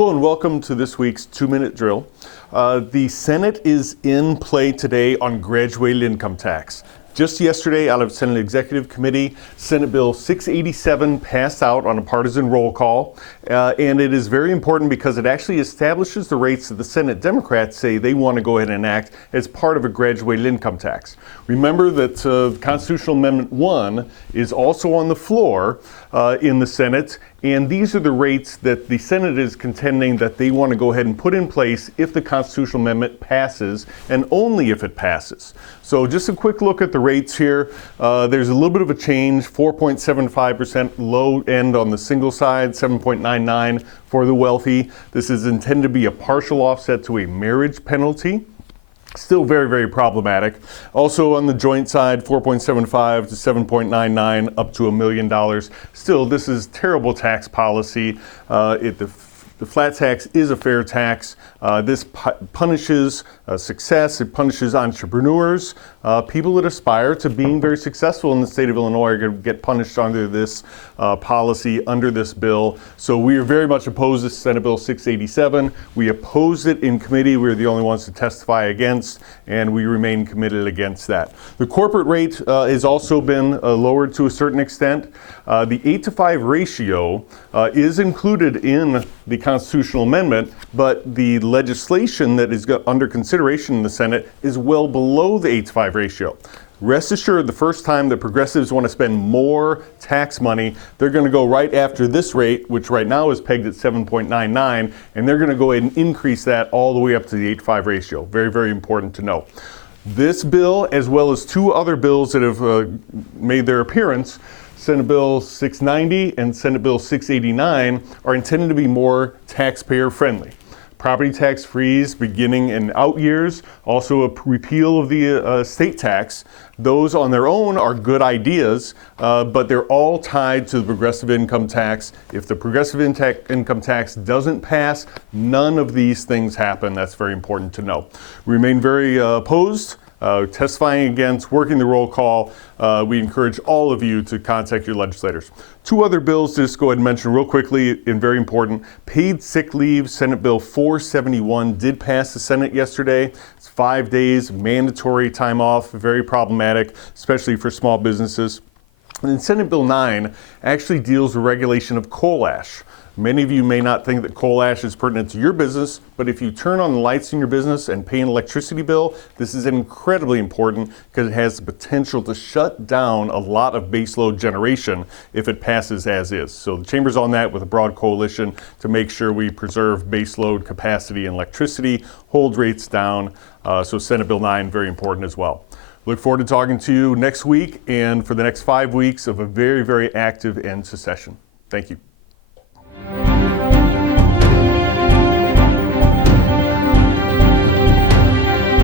Hello and welcome to this week's 2-minute drill. The Senate is in play today on graduated income tax. Just yesterday, out of Senate Executive Committee, Senate Bill 687 passed out on a partisan roll call, and it is very important because it actually establishes the rates that the Senate Democrats say they want to go ahead and enact as part of a graduated income tax. Remember that Constitutional Amendment 1 is also on the floor in the Senate, and these are the rates that the Senate is contending that they want to go ahead and put in place if the constitutional amendment passes, and only if it passes. So just a quick look at the rates here. There's a little bit of a change, 4.75% low end on the single side, 7.99 for the wealthy. This is intended to be a partial offset to a marriage penalty. Still very, very problematic. Also on the joint side, 4.75 to 7.99, up to $1 million. Still, this is terrible tax policy. The flat tax is a fair tax. This punishes success. It punishes entrepreneurs. People that aspire to being very successful in the state of Illinois are going to get punished under this policy, under this bill. So we are very much opposed to Senate Bill 687. We opposed it in committee. We're the only ones to testify against, and we remain committed against that. The corporate rate has also been lowered to a certain extent. The 8-to-5 ratio is included in the constitutional amendment, but the legislation that is under consideration in the Senate is well below the 8-to-5 ratio. Rest assured, the first time that progressives want to spend more tax money, they're going to go right after this rate, which right now is pegged at 7.99, and they're going to go ahead and increase that all the way up to the 8-to-5 ratio. Very, very important to know. This bill, as well as two other bills that have made their appearance, Senate Bill 690 and Senate Bill 689, are intended to be more taxpayer friendly. Property tax freeze beginning in out years, also a repeal of the state tax. Those on their own are good ideas, but they're all tied to the progressive income tax. If the progressive income tax doesn't pass, none of these things happen. That's very important to know. We remain very opposed. Testifying against, working the roll call. We encourage all of you to contact your legislators. Two other bills to just go ahead and mention real quickly and very important. Paid sick leave, Senate Bill 471 did pass the Senate yesterday. It's 5 days, mandatory time off, very problematic, especially for small businesses. And then Senate Bill 9 actually deals with regulation of coal ash. Many of you may not think that coal ash is pertinent to your business, but if you turn on the lights in your business and pay an electricity bill, this is incredibly important because it has the potential to shut down a lot of baseload generation if it passes as is. So the Chamber's on that with a broad coalition to make sure we preserve baseload capacity and electricity, hold rates down. So Senate Bill 9, very important as well. Look forward to talking to you next week and for the next 5 weeks of a very, very active end to session. Thank you.